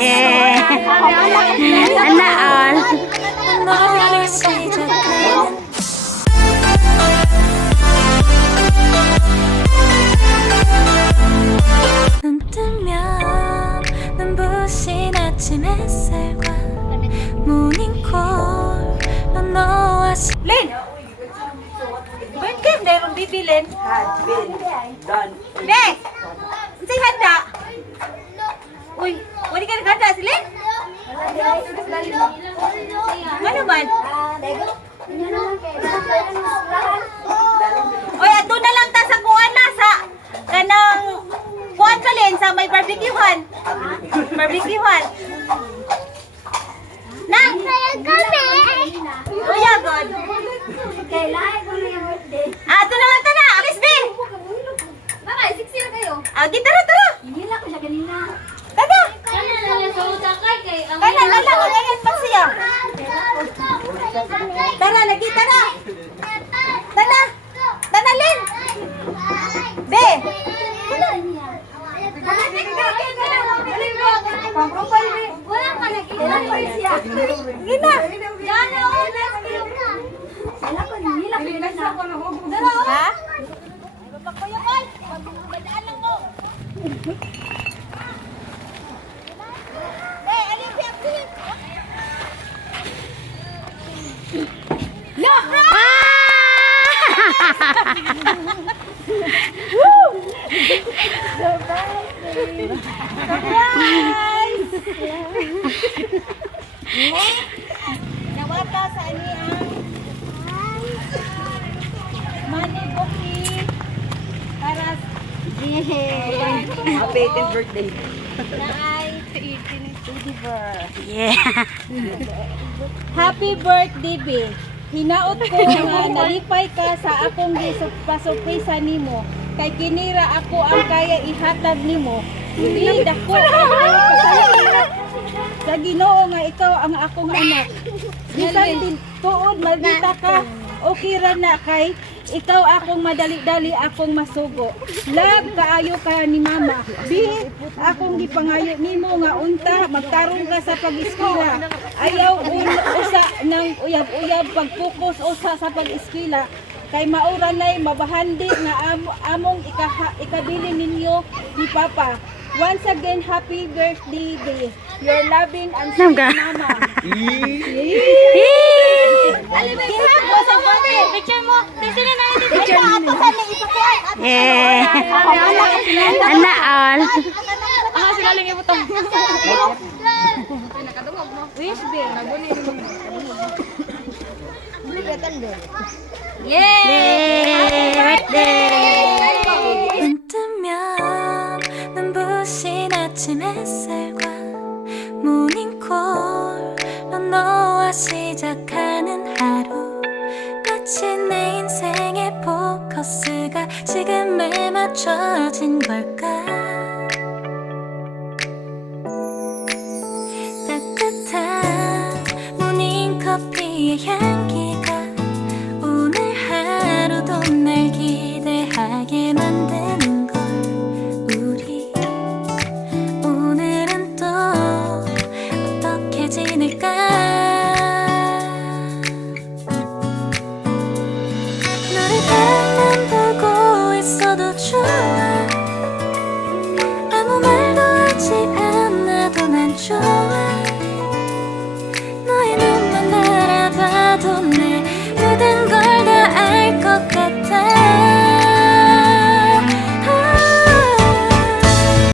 Yeah. Ana all. 눈 뜨면 눈부신 아침 햇살과 모닝콜로 너와 Lin! Birthday, meron bibilin. Be! Unsay handa? Uy, wali ka naganda si Lin? Ano man? Oy, ato na lang ta sa kuwan na sa kanang kuwan ka Lin sa may barbecuehan. Barbecuehan. Nang! Uya, God. Ato na lang ta na! Alis, Be! Bakit? 60 na kayo? Tara, tara! Hinila ko siya kanina. Tara! Sa utakay kay ang Kala, ngayon pa siya. Tara, nakita na! Tara! Tara, Lin! Be! Wala ka nakita. Gina! Ha? Nawata sa ani ang money bookie para Happy 18th birthday. Yeah. Happy birthday, Be. Hinaot ko nga nalipay ka sa akong pasupisa nimo. Kay kinira ako ang kaya ihatag nimo. Hindi dako sa Ginoo nga ikaw ang akong anak. Bisan din tuod maldita ka. Okay ra na kay ikaw akong madali-dali akong masugo. Love kaayo ka ni mama. Bi akong gipangayo nimo nga unta magtarong ka sa pag-eskwela. Ayaw usa nang uyab-uyab pagpokus usa sa pag-eskwela. Kay maura nay mabahandi nga among ikabilin ninyo ni Papa. Once again, happy birthday day. Your loving and sweet mama. Picture mo. Picture mo. Yeah. Ana all. Sinaling yung butong. Wish beer. Yay! Birthday! 눈 뜨면 눈부신 아침 햇살과 모닝콜로 너와 시작하는 하루 마치 내 인생의 포커스가 지금에 맞춰진 걸까 따뜻한 모닝커피의 향기